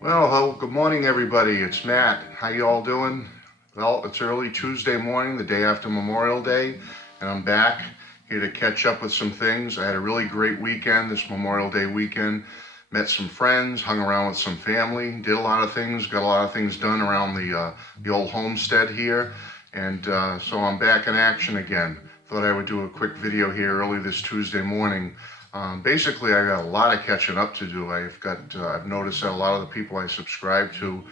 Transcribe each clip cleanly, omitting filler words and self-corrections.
Well, good morning, everybody. It's Matt. How you all doing? Well, it's early Tuesday morning, the day after Memorial Day, and I'm back here to catch up with some things. I had a really great weekend this Memorial Day weekend. Met some friends, hung around with some family, did a lot of things, got a lot of things done around the old homestead here, and so I'm back in action again. Thought I would do a quick video here early this Tuesday morning. Basically, I got a lot of catching up to do. I've noticed that a lot of the people I subscribe to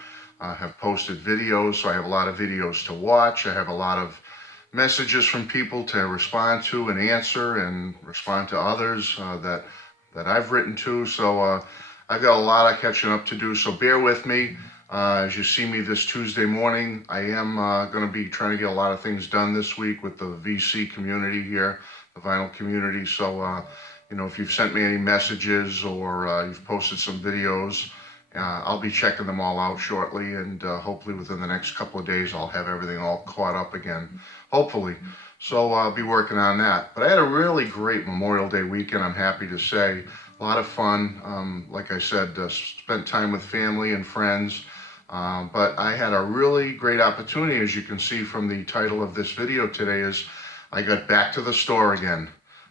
have posted videos, so I have a lot of videos to watch. I have a lot of messages from people to respond to and answer, and respond to others that I've written to. So I've got a lot of catching up to do. So bear with me. As you see me this Tuesday morning, I am going to be trying to get a lot of things done this week with the VC community here, the vinyl community. So if you've sent me any messages or you've posted some videos, I'll be checking them all out shortly, and hopefully within the next couple of days I'll have everything all caught up again, hopefully. So I'll be working on that. But I had a really great Memorial Day weekend, I'm happy to say. A lot of fun. Like I said, spent time with family and friends. But I had a really great opportunity, as you can see from the title of this video today, is I got back to the store again.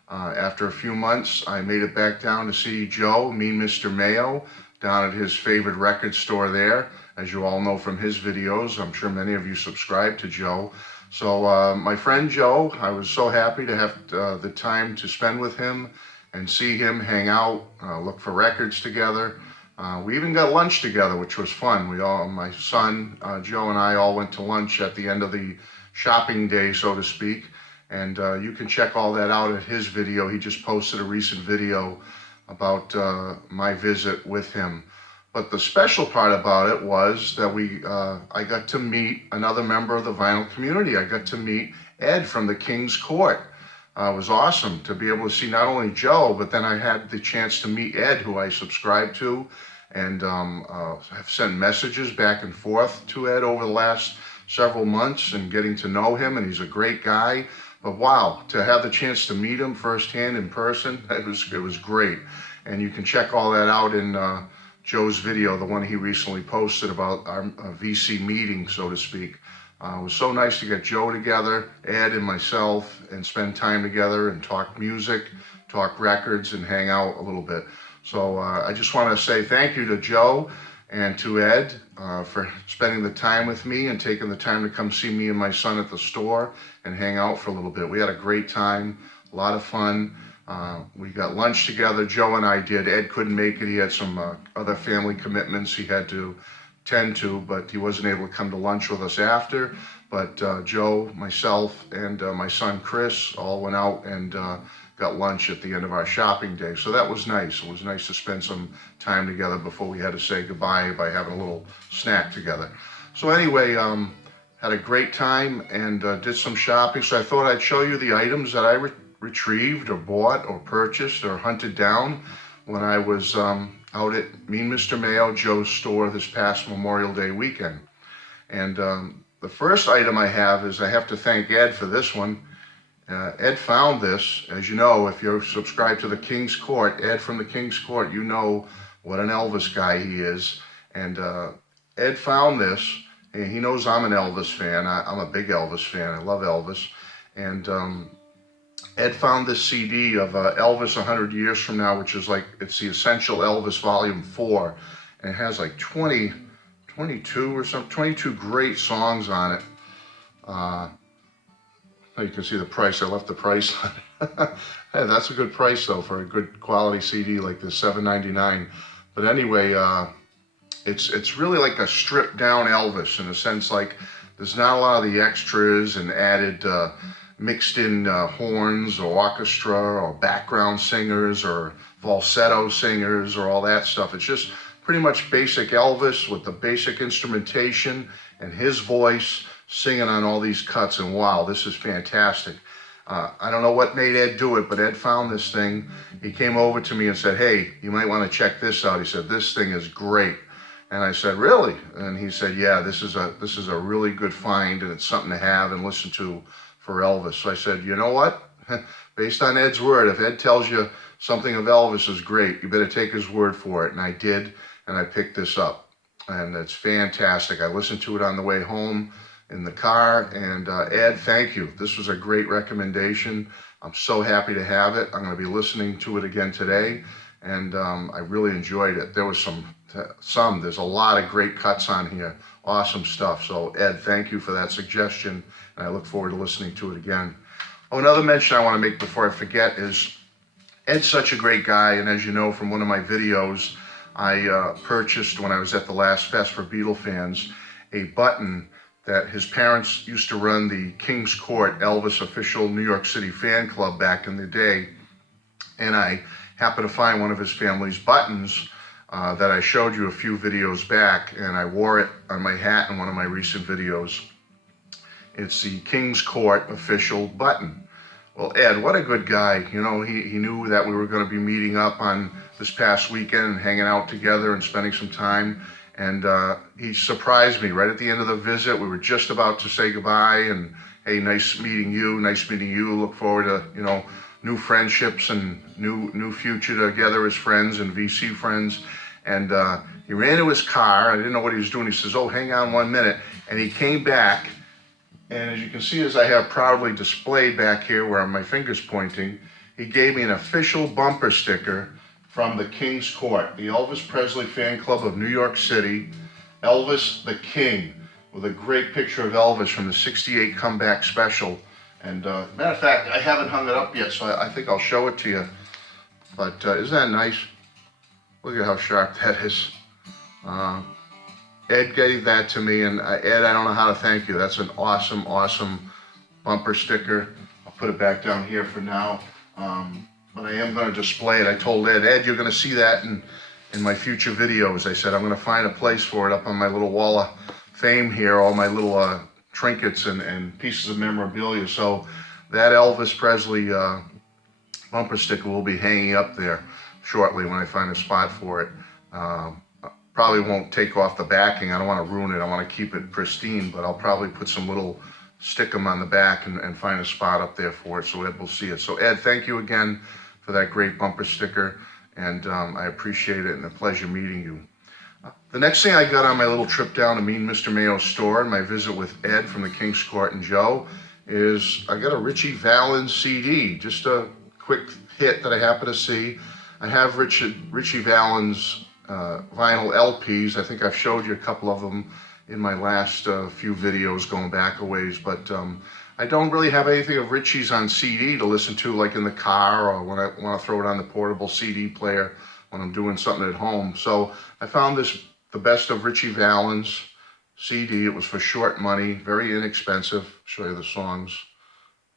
After a few months, I made it back down to see Joe, Mean Mr. Mayo, down at his favorite record store there. As you all know from his videos, I'm sure many of you subscribe to Joe. So my friend Joe, I was so happy to have the time to spend with him and see him, hang out, look for records together. We even got lunch together, which was fun. My son, Joe, and I all went to lunch at the end of the shopping day, so to speak. And you can check all that out at his video. He just posted a recent video about my visit with him. But the special part about it was that I got to meet another member of the vinyl community. I got to meet Ed from the King's Court. It was awesome to be able to see not only Joe, but then I had the chance to meet Ed, who I subscribe to, and have sent messages back and forth to Ed over the last several months and getting to know him, and he's a great guy. But wow, to have the chance to meet him firsthand in person, it was great. And you can check all that out in Joe's video, the one he recently posted about our VC meeting, so to speak. It was so nice to get Joe together, Ed and myself, and spend time together and talk music, talk records, and hang out a little bit. So I just want to say thank you to Joe and to Ed for spending the time with me and taking the time to come see me and my son at the store and hang out for a little bit. We had a great time, a lot of fun. We got lunch together, Joe and I did. Ed couldn't make it. He had some other family commitments he had to tend to, but he wasn't able to come to lunch with us after. But Joe, myself, and my son Chris all went out and got lunch at the end of our shopping day. So that was nice. It was nice to spend some time together before we had to say goodbye by having a little snack together. So anyway, had a great time and did some shopping. So I thought I'd show you the items that I retrieved or bought or purchased or hunted down when I was out at Mean Mr. Mayo, Joe's store this past Memorial Day weekend. And the first item I have is I have to thank Ed for this one. Ed found this. As you know, if you're subscribed to the King's Court, Ed from the King's Court, you know what an Elvis guy he is. And Ed found this, and he knows I'm an Elvis fan. I'm a big Elvis fan. I love Elvis. And Ed found this CD of Elvis 100 Years From Now, which is it's the Essential Elvis Volume 4. And it has 22 or something, 22 great songs on it. You can see the price. I left the price on it. Hey, that's a good price though for a good quality CD like this, $7.99. But anyway, it's really like a stripped down Elvis in a sense. There's not a lot of the extras and added mixed in horns or orchestra or background singers or falsetto singers or all that stuff. It's just pretty much basic Elvis with the basic instrumentation and his voice singing on all these cuts, and wow, this is fantastic. I don't know what made Ed do it, but Ed found this thing. He came over to me and said, "Hey, you might want to check this out." He said, "This thing is great." And I said, "Really?" And he said, "Yeah, this is a really good find, and it's something to have and listen to for Elvis." So I said, "You know what? Based on Ed's word, if Ed tells you something of Elvis is great, you better take his word for it." And I did, and I picked this up. and it's fantastic. I listened to it on the way home in the car, and Ed, thank you. This was a great recommendation. I'm so happy to have it. I'm going to be listening to it again today, and I really enjoyed it. There was there's a lot of great cuts on here. Awesome stuff. So Ed, thank you for that suggestion, and I look forward to listening to it again. Oh, another mention I want to make before I forget is Ed's such a great guy, and as you know from one of my videos, I purchased when I was at the last fest for Beatle fans a button that his parents used to run the King's Court Elvis official New York City fan club back in the day, and I happened to find one of his family's buttons that I showed you a few videos back, and I wore it on my hat in one of my recent videos. It's the King's Court official button. Well, Ed, what a good guy. You know, he knew that we were going to be meeting up on this past weekend and hanging out together and spending some time. And he surprised me right at the end of the visit. We were just about to say goodbye and, hey, nice meeting you, Look forward to, new friendships and new future together as friends and VC friends. And he ran to his car. I didn't know what he was doing. He says, oh, hang on 1 minute. And he came back. And as you can see, as I have proudly displayed back here where my finger's pointing, he gave me an official bumper sticker from the King's Court, the Elvis Presley Fan Club of New York City, Elvis the King, with a great picture of Elvis from the '68 comeback special. And matter of fact, I haven't hung it up yet, so I think I'll show it to you. But isn't that nice? Look at how sharp that is. Ed gave that to me, and Ed, I don't know how to thank you. That's an awesome, awesome bumper sticker. I'll put it back down here for now. But I am going to display it. I told Ed, you're going to see that in my future videos. I said, I'm going to find a place for it up on my little wall of fame here, all my little trinkets and pieces of memorabilia. So that Elvis Presley bumper sticker will be hanging up there shortly when I find a spot for it. Probably won't take off the backing. I don't want to ruin it. I want to keep it pristine, but I'll probably put some little, stick them on the back and find a spot up there for it so Ed will see it. So Ed, thank you again for that great bumper sticker, and I appreciate it and a pleasure meeting you. The next thing I got on my little trip down to Mean Mr. Mayo's store and my visit with Ed from the King's Court and Joe is I got a Ritchie Valens CD, just a quick hit that I happened to see. I have Ritchie Valens vinyl LPs. I think I've showed you a couple of them in my last few videos going back a ways, but I don't really have anything of Ritchie's on CD to listen to like in the car or when I want to throw it on the portable CD player when I'm doing something at home. So I found the best of Ritchie Valens CD. It was for short money, very inexpensive. I'll show you the songs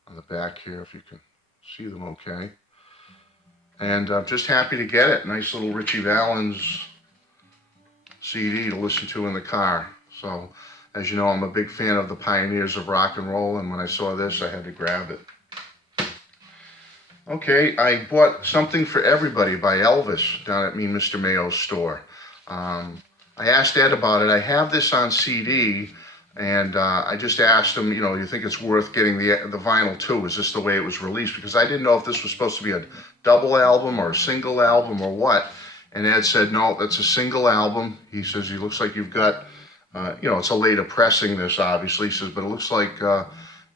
on the back here if you can see them okay. And I'm just happy to get it. Nice little Ritchie Valens CD to listen to in the car. So, as you know, I'm a big fan of the pioneers of rock and roll, and when I saw this, I had to grab it. Okay, I bought Something for Everybody by Elvis down at Mean Mr. Mayo's store. I asked Ed about it. I have this on CD, and I just asked him, you think it's worth getting the vinyl too? Is this the way it was released? Because I didn't know if this was supposed to be a double album or a single album or what. And Ed said, no, that's a single album. He says, it looks like you've got, it's a later pressing this, obviously. He says, but it looks like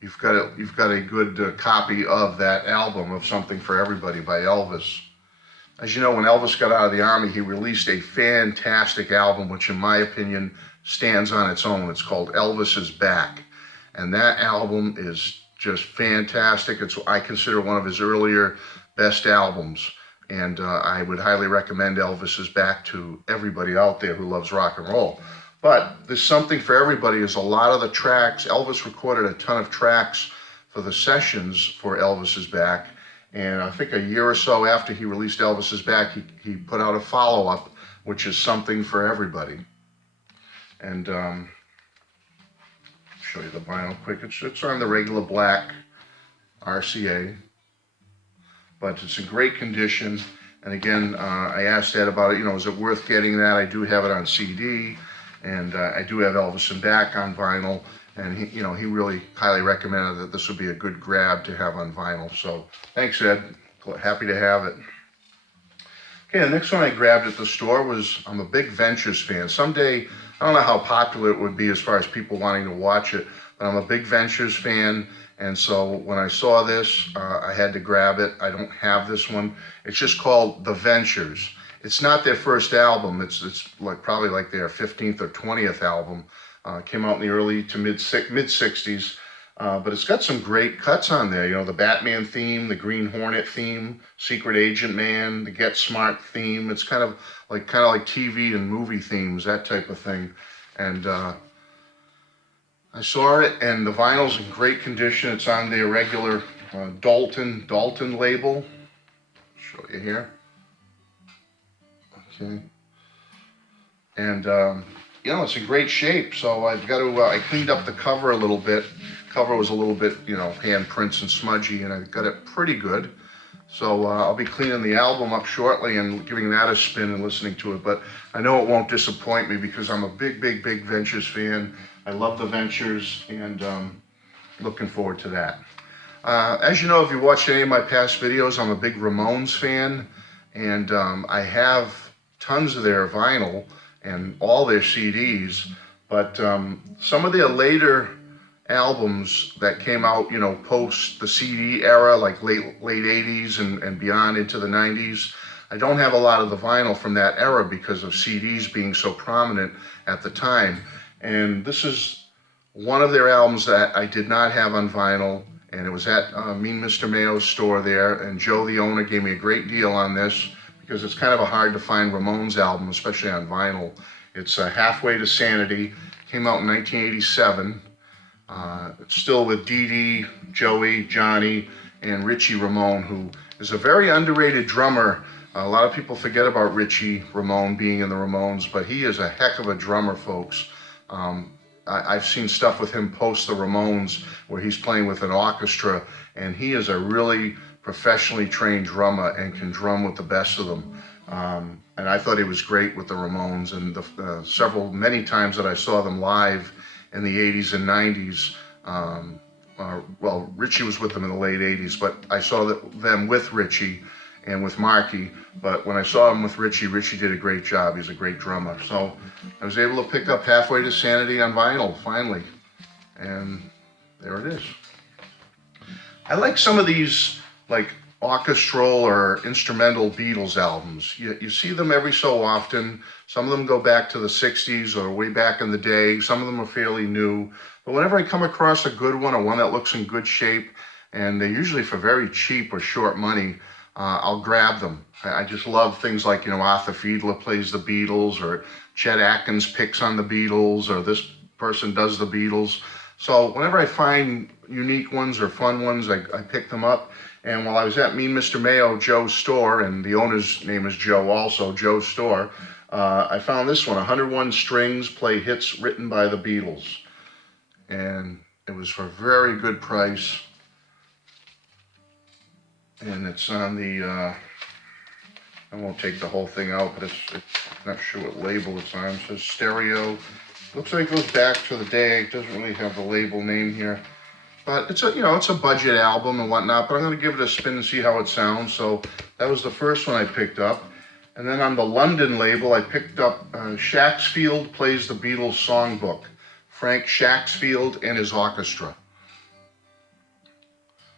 you've got a good copy of that album of Something for Everybody by Elvis. As you know, when Elvis got out of the Army, he released a fantastic album, which in my opinion stands on its own. It's called Elvis is Back. And that album is just fantastic. I consider one of his earlier best albums. And I would highly recommend Elvis is Back to everybody out there who loves rock and roll. But this Something for Everybody is a lot of the tracks. Elvis recorded a ton of tracks for the sessions for Elvis is Back. And I think a year or so after he released Elvis is Back, he put out a follow-up, which is Something for Everybody. And show you the vinyl quick. It's on the regular black RCA. But it's in great condition. And again, I asked Ed about it, is it worth getting that? I do have it on CD, and I do have Elvis and Back on vinyl. And he really highly recommended that this would be a good grab to have on vinyl. So thanks, Ed. Happy to have it. Okay, the next one I grabbed at the store was, I'm a big Ventures fan. Someday, I don't know how popular it would be as far as people wanting to watch it, but I'm a big Ventures fan. And so when I saw this, I had to grab it. I don't have this one. It's just called The Ventures. It's not their first album. It's like probably like their 15th or 20th album. Came out in the early to mid 60s. But it's got some great cuts on there. You know, the Batman theme, the Green Hornet theme, Secret Agent Man, the Get Smart theme. It's kind of like TV and movie themes, that type of thing. And I saw it, and the vinyl's in great condition. It's on their regular Dalton label. Show you here. Okay. And you know, it's in great shape. So I've got to. I cleaned up the cover a little bit. Cover was a little bit, you know, handprints and smudgy, and I got it pretty good. So I'll be cleaning the album up shortly and giving that a spin and listening to it. But I know it won't disappoint me because I'm a big Ventures fan. I love the Ventures, and looking forward to that. As you know, if you watched any of my past videos, I'm a big Ramones fan, and I have tons of their vinyl and all their CDs. But some of their later albums that came out, you know, post the CD era, like late 80s and beyond into the 90s. I don't have a lot of the vinyl from that era because of CDs being so prominent at the time. And this is one of their albums that I did not have on vinyl, and it was at Mean Mr. Mayo's store there, and Joe, the owner, gave me a great deal on this because it's kind of a hard to find Ramones album, especially on vinyl. It's Halfway to Sanity, came out in 1987. It's still with Dee Dee, Joey, Johnny, and Ritchie Ramone, who is a very underrated drummer. A lot of people forget about Ritchie Ramone being in the Ramones, but he is a heck of a drummer, folks. I've seen stuff with him post the Ramones where he's playing with an orchestra, and he is a really professionally trained drummer and can drum with the best of them. And I thought he was great with the Ramones, and the many times that I saw them live in the 80s and 90s. Well, Ritchie was with them in the late 80s, but I saw them with Ritchie and with Marky. But when I saw him with Ritchie, Ritchie did a great job. He's a great drummer. So I was able to pick up Halfway to Sanity on vinyl, finally. And there it is. I like some of these, like, orchestral or instrumental Beatles albums. You see them every so often. Some of them go back to the 60s or way back in the day. Some of them are fairly new. But whenever I come across a good one or one that looks in good shape, and they're usually for very cheap or short money, I'll grab them. I just love things like, you know, Arthur Fiedler plays the Beatles, or Chet Atkins picks on the Beatles, or this person does the Beatles. So whenever I find unique ones or fun ones, I pick them up. And while I was at Mean Mr. Mayo, Joe's store, and the owner's name is Joe also, Joe's store, I found this one, 101 Strings Play Hits Written by the Beatles. And it was for a very good price. And it's on the, I won't take the whole thing out, but it's not sure what label it's on. It says stereo. Looks like it goes back to the day. It doesn't really have the label name here. But it's a budget album and whatnot, but I'm going to give it a spin and see how it sounds. So that was the first one I picked up. And then on the London label, I picked up Shacksfield Plays the Beatles Songbook. Frank Shacksfield and his orchestra.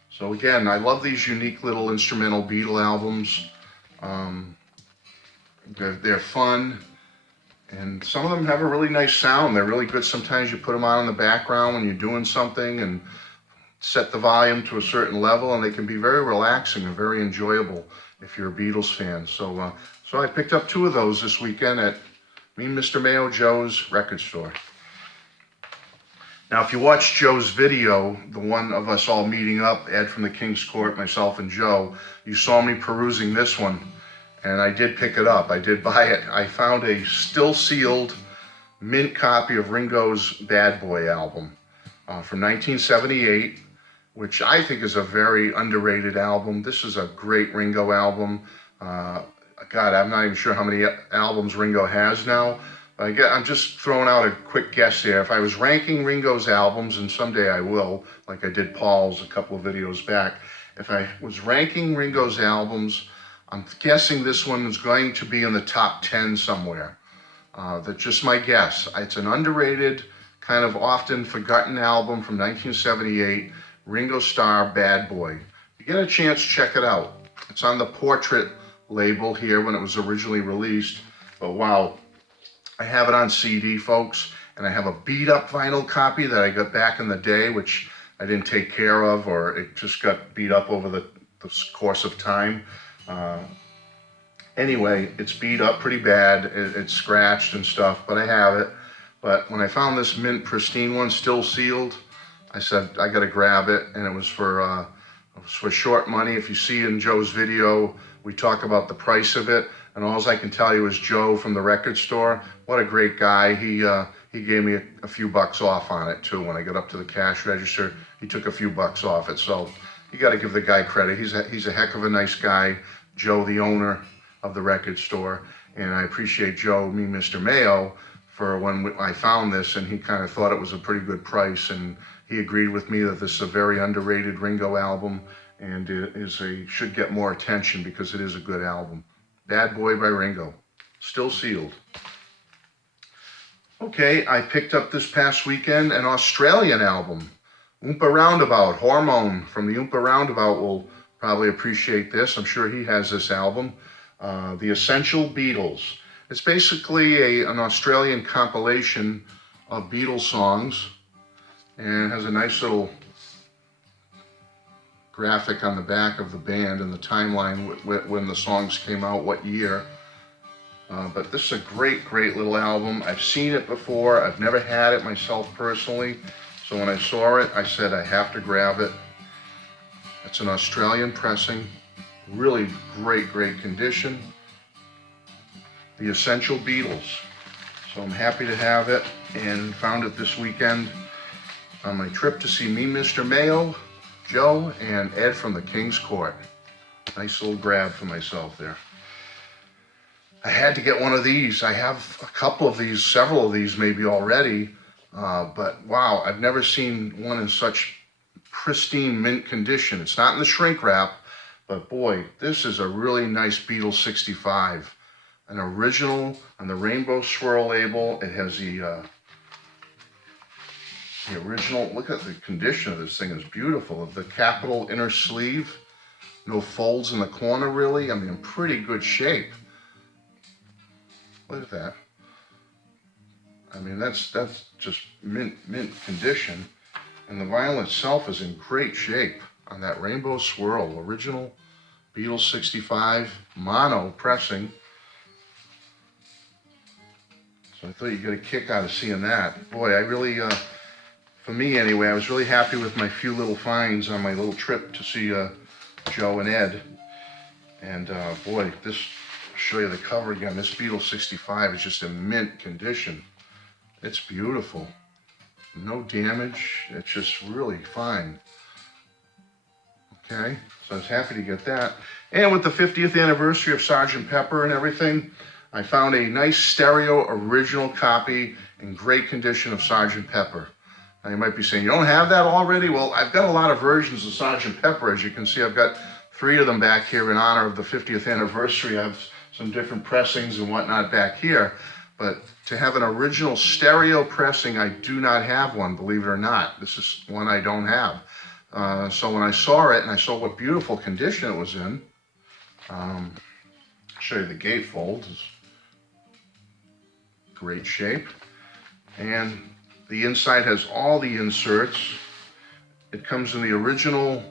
So again, I love these unique little instrumental Beatle albums. They're fun. And some of them have a really nice sound. They're really good. Sometimes you put them on in the background when you're doing something and set the volume to a certain level, and they can be very relaxing and very enjoyable if you're a Beatles fan. So I picked up 2 of those this weekend at Mean Mr. Mayo Joe's record store. Now, if you watch Joe's video, the one of us all meeting up, Ed from the King's Court, myself and Joe, you saw me perusing this one, and I did pick it up. I did buy it. I found a still sealed mint copy of Ringo's Bad Boy album from 1978, which I think is a very underrated album. This is a great Ringo album. God, I'm not even sure how many albums Ringo has now. I'm just throwing out a quick guess there. If I was ranking Ringo's albums, and someday I will, like I did Paul's a couple of videos back, if I was ranking Ringo's albums, I'm guessing this one is going to be in the top 10 somewhere. That's just my guess. It's an underrated, kind of often forgotten album from 1978, Ringos Bad Boy. If you get a chance, check it out. It's on the Portrait label here when it was originally released. But wow, I have it on CD, folks, and I have a beat-up vinyl copy that I got back in the day, which I didn't take care of, or it just got beat up over the course of time. Anyway, it's beat up pretty bad. It's scratched and stuff, but I have it. But when I found this mint pristine one, still sealed, I said, I gotta grab it, and it was for short money. If you see in Joe's video, we talk about the price of it, and all I can tell you is Joe from the record store, what a great guy. He gave me a few bucks off on it too. When I got up to the cash register, he took a few bucks off it. So you got to give the guy credit. He's a heck of a nice guy, Joe, the owner of the record store. And I appreciate Joe, Mr. Mayo, for when I found this, and he kind of thought it was a pretty good price, and he agreed with me that this is a very underrated Ringo album, and it should get more attention because it is a good album. Bad Boy by Ringo, still sealed. Okay, I picked up this past weekend an Australian album, Oompa Roundabout, Hormone from the Oompa Roundabout will probably appreciate this. I'm sure he has this album, The Essential Beatles. It's basically an Australian compilation of Beatles songs, and it has a nice little graphic on the back of the band and the timeline when the songs came out, what year. But this is a great little album. I've seen it before. I've never had it myself personally. So when I saw it, I said I have to grab it. It's an Australian pressing. Really great condition. The Essential Beatles. So I'm happy to have it, and found it this weekend on my trip to see me, Mr. Mayo, Joe, and Ed from the King's Court. Nice little grab for myself there. I had to get one of these. I have a couple of these, several of these maybe already, but wow, I've never seen one in such pristine mint condition. It's not in the shrink wrap, but boy, this is a really nice Beatles 65. An original on the Rainbow Swirl label. It has the original, look at the condition of this thing, is beautiful. The capital inner sleeve, no folds in the corner really. I mean, pretty good shape. Look at that. I mean, that's just mint condition. And the vinyl itself is in great shape on that Rainbow Swirl, original Beatles 65 mono pressing. So I thought you'd get a kick out of seeing that. Boy, I really, for me anyway, I was really happy with my few little finds on my little trip to see Joe and Ed. And boy, this, I'll show you the cover again. This Beatles 65 is just in mint condition. It's beautiful. No damage. It's just really fine. Okay, so I was happy to get that. And with the 50th anniversary of Sgt Pepper and everything, I found a nice stereo original copy in great condition of Sgt Pepper. Now you might be saying, you don't have that already? Well, I've got a lot of versions of Sgt Pepper. As you can see, I've got 3 of them back here in honor of the 50th anniversary. I have some different pressings and whatnot back here. But to have an original stereo pressing, I do not have one, believe it or not. This is one I don't have. So when I saw it and I saw what beautiful condition it was in, I'll show you the gatefold. It's great shape. And the inside has all the inserts. It comes in the original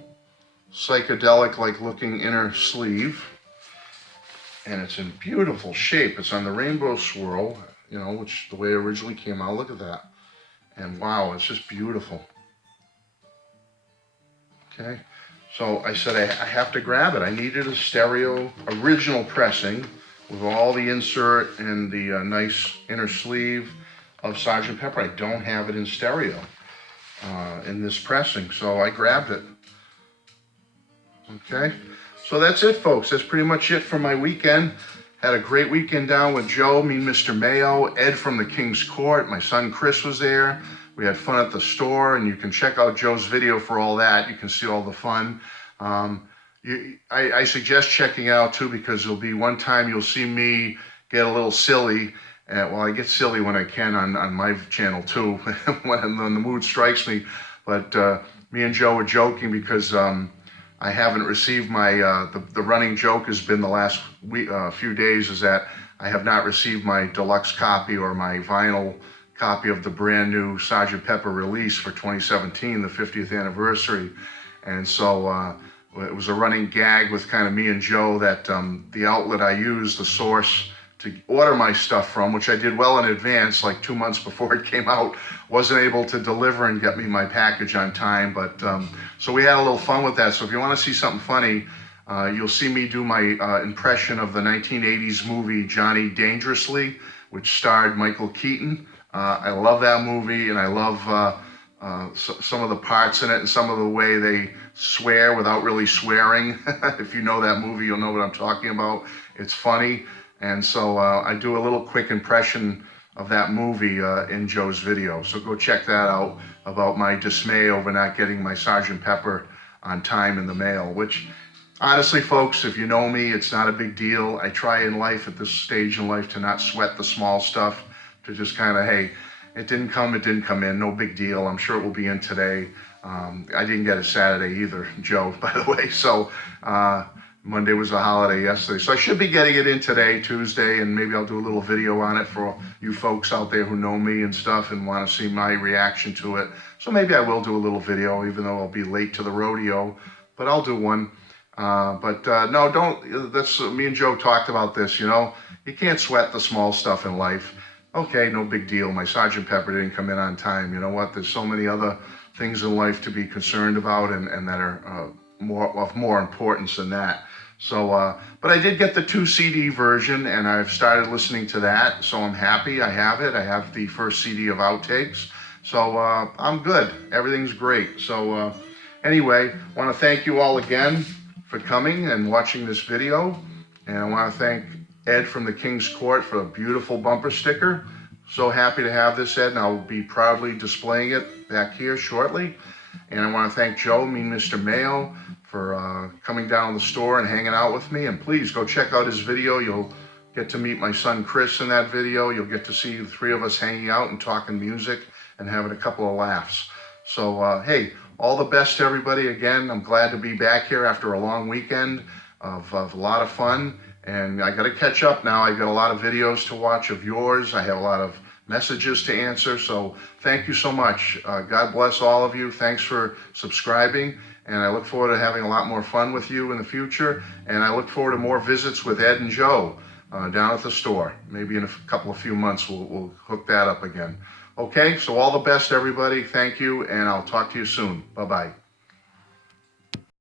psychedelic-like looking inner sleeve. And it's in beautiful shape. It's on the Rainbow Swirl, you know, which the way it originally came out. Look at that. And wow, it's just beautiful. Okay, so I said I have to grab it. I needed a stereo original pressing with all the insert and the nice inner sleeve of Sgt Pepper. I don't have it in stereo in this pressing, so I grabbed it. Okay, so that's it, folks. That's pretty much it for my weekend. Had a great weekend down with Joe, me, Mr. Mayo, Ed from the King's Court. My son Chris was there. We had fun at the store, and you can check out Joe's video for all that. You can see all the fun. I suggest checking out too, because there'll be one time you'll see me get a little silly. Well, I get silly when I can on my channel too, when the mood strikes me. But me and Joe were joking because I haven't received my, the running joke has been the last few days is that I have not received my deluxe copy or my vinyl copy of the brand new Sgt Pepper release for 2017, the 50th anniversary. And so it was a running gag with kind of me and Joe that the outlet I used, the source to order my stuff from, which I did well in advance, like 2 months before it came out, wasn't able to deliver and get me my package on time. But so we had a little fun with that. So if you want to see something funny, you'll see me do my impression of the 1980s movie Johnny Dangerously, which starred Michael Keaton. I love that movie, and I love some of the parts in it and some of the way they swear without really swearing. If you know that movie, you'll know what I'm talking about. It's funny. And so I do a little quick impression of that movie in Joe's video. So go check that out, about my dismay over not getting my Sgt. Pepper on time in the mail, which honestly, folks, if you know me, it's not a big deal. I try in life, at this stage in life, to not sweat the small stuff, to just kind of, hey, it didn't come in, no big deal. I'm sure it will be in today. I didn't get it Saturday either, Joe, by the way. So Monday was a holiday yesterday. So I should be getting it in today, Tuesday, and maybe I'll do a little video on it for you folks out there who know me and stuff and want to see my reaction to it. So maybe I will do a little video, even though I'll be late to the rodeo, but I'll do one. No, don't, that's, me and Joe talked about this, you know, you can't sweat the small stuff in life. Okay, no big deal. My Sgt. Pepper didn't come in on time. You know what? There's so many other things in life to be concerned about and that are of more importance than that. So, but I did get the 2 CD version, and I've started listening to that, so I'm happy. I have it. I have the first CD of outtakes, so I'm good. Everything's great. So anyway, I want to thank you all again for coming and watching this video, and I want to thank Ed from the King's Court for a beautiful bumper sticker. So happy to have this, Ed, and I'll be proudly displaying it back here shortly. And I want to thank Joe, Mr. Mayo, for coming down to the store and hanging out with me. And please go check out his video. You'll get to meet my son Chris in that video. You'll get to see the 3 of us hanging out and talking music and having a couple of laughs. So hey, all the best to everybody again. I'm glad to be back here after a long weekend of a lot of fun. And I got to catch up now. I got a lot of videos to watch of yours. I have a lot of messages to answer. So thank you so much. God bless all of you. Thanks for subscribing. And I look forward to having a lot more fun with you in the future. And I look forward to more visits with Ed and Joe down at the store. Maybe in a few months, we'll hook that up again. Okay, so all the best, everybody. Thank you, and I'll talk to you soon. Bye-bye.